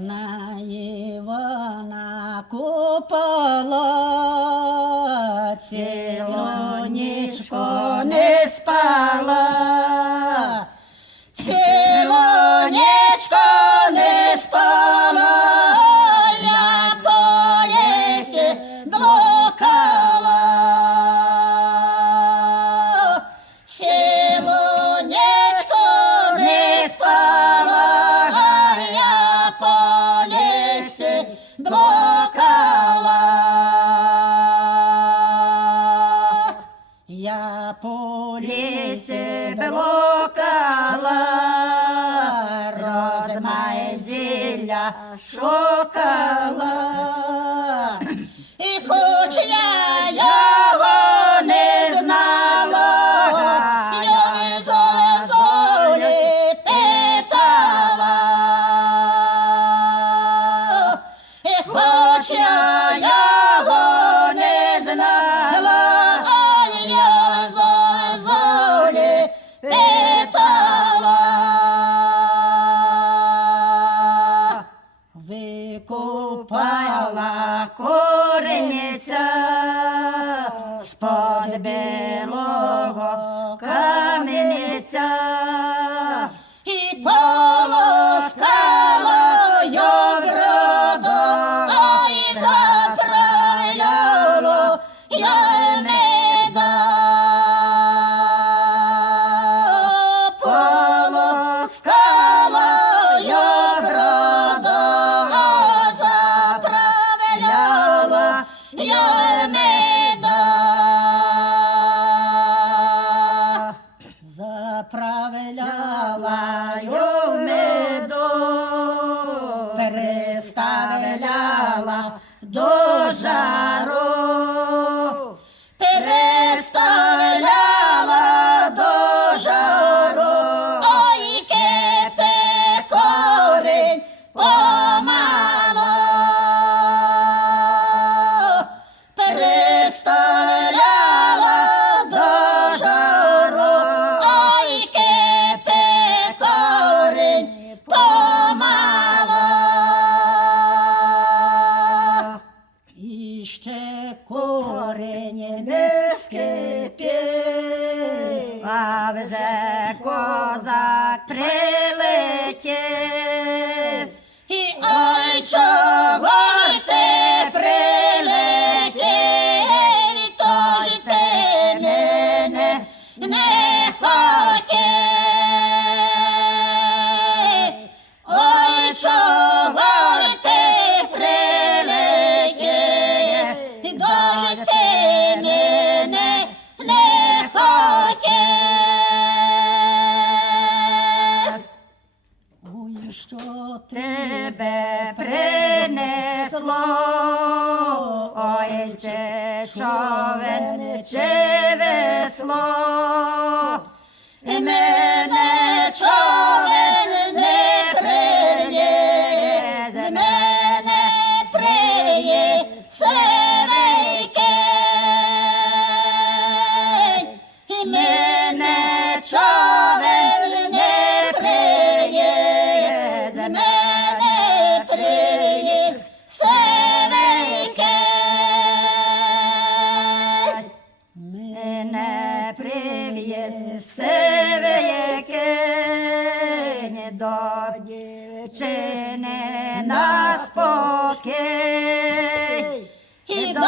На Івана купала, цілу нічку не спала, цілу нічку не спала, я по лісі блукала, цілу нічку не спала, я по лісі блукала, я по лісі блукала, розмай зілля шукала, і хоч я його не знала, я візу-візолі питала, і хоч я його не знала, я візу-візолі питала. Викупала куриниця з-под білого камениця і полоскала й броду, ой, заправляло я меда. Полоскала й броду, заправляла я меда. Заправляла й меду, переставляла до жару, переставляла до жару, ой, кипе корінь помало, переставляла до жару, ой, кипе корінь помало. І ще корінь не скипів, а вже козак прилетів. І ой, чого ж ти прилетів, і то ж ти мене не хотів. Ой, чого ж ти прилетів, і то ж ти мене не хотів. Ой, що тебе принесло, ой, чи човен, чи весло, і мене човен не прив'є, з мене прив'є сивий кінь, і мене човен не прив'є, з мене прив'є сивий кінь, мене прив'є сивий кінь до дівчини на спокій, і до